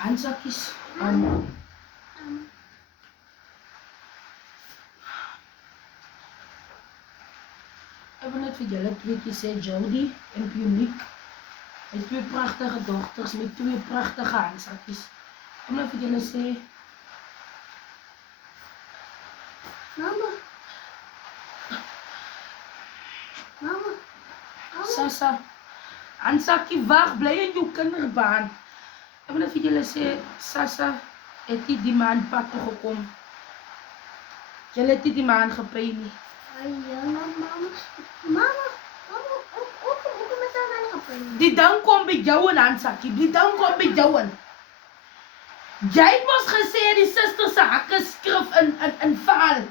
Handsakkies. Ik wil net vir julle tweetjie sê, Jody en Unique. Hy het 2 pragtige dogters met 2 pragtige handsakkies. Ek wil net vir julle sê, Mama. Sasa, handsakkie wag, bly in jou kinderbaan. Ek wil net vir julle sê, Sasa het nie die maand pad toe gekom. Julle het nie die maand gepay nie. Ay, ja, mama. Hoekom met haar nou gepijn? Die ding kom by jou in, handsakkie. Die ding kom by jou in. Jy het mos gesê die suster se hakke skrif in vaal.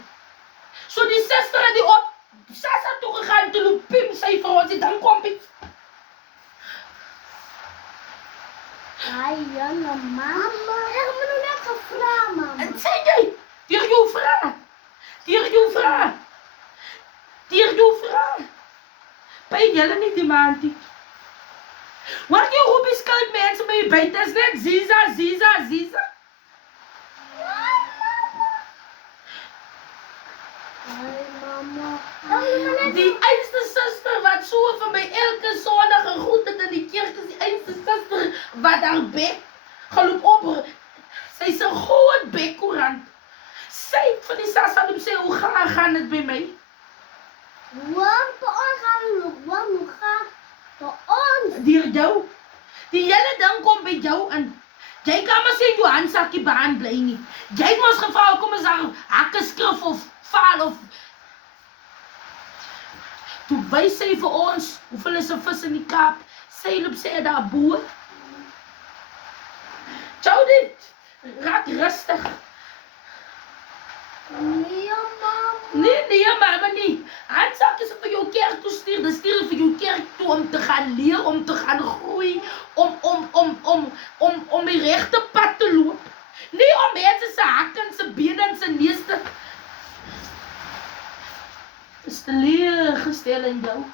So die suster het die op Sasa toe gegaan toe loop pim sy vir ons. Die ding kom by. Ay, ja, mama. Ek moet nou net gevra, mama. En sê jy, deur jou vra. Pay julle nie die maand nie. Wat jy roep is skuld mense met jy buite is net Ziza. Ay, mama. Die einste suster wat so vir my elke Sondag gegroet het in die kerk is die einste suster wat haar bek geloop op. Sy is 'n groot bekkoerant. Sy van die Sasa loop sê, hoe gaan dit by my? Hoe gaan by ons? Deur jou. Die hele ding kom by jou in. Jy kan maar sê jou handsakkie baan bly nie. Jy het mos gevra kom ons daar hakke skrif of vaal of toe wys sy vir ons hoeveel is 'n vis in die Kaap. Sy loop sê daar bo. Jou dit. Raak rustig. Nee, mama. Nee, mama nie. Handsak is vir jou kerk toe stuur. Dis stuur vir jou kerk toe om te gaan leer, om te gaan groei, om die regte pad te loop. Nie om mense se hakke en se bene en se neus te is teleurgestel in jou.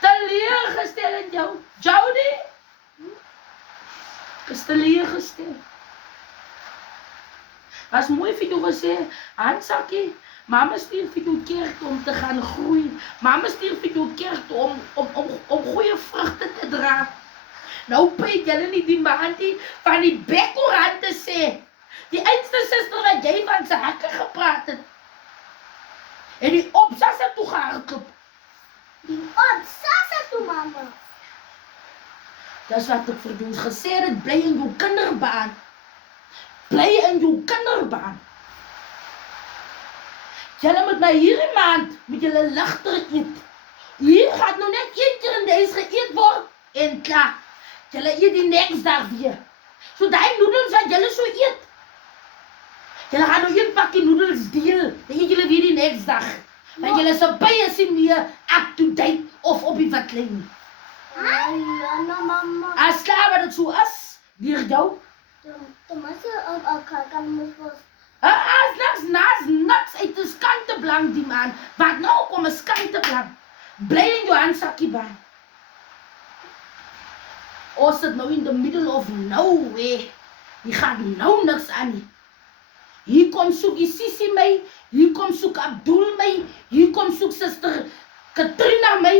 Teleurgestel in jou. Jody? Is teleurgestel. Was mooi vir jou gesê, handsakkie, mama stuur vir jou kerk om te gaan groei. Mama stuur vir jou kerk om goeie vrugte te dra. Nou pay julle nie die maand nie van die bekkoerant te sê. Die einste suster wat jy van sy hakke gepraat het. En die op Sasa toe gehardloop. Die op Sasa toe, mama. Dis wat ek vir jou gesê het, bly in jou kinderbaan. Bly in jou kinderbaan. Julle moet my hierdie maand met julle ligter eet. Hier gaan nou net 1 keer in die huis geëet word en klaar. Julle eet die next dag weer. So die noedels wat julle so eet. Julle gaan nou 1 pakkie noedels deel. Dan eet julle weer die next dag. Want julle se baie is nie meer up to date of op die watlyn nie. Ay, ja, mama. As klaar wat dit so is, deur jou. Tenminste, kan moet was. As niks uit die skante blank die man. Wat nou kom 'n skante blank. Bly in jou handsakkie by. Ons sit nou in the middle of nowhere. Die gaan nou niks aan nie. Hier kom soek die Sissie my, hier kom soek Abdul my, hier kom soek suster Katrina my.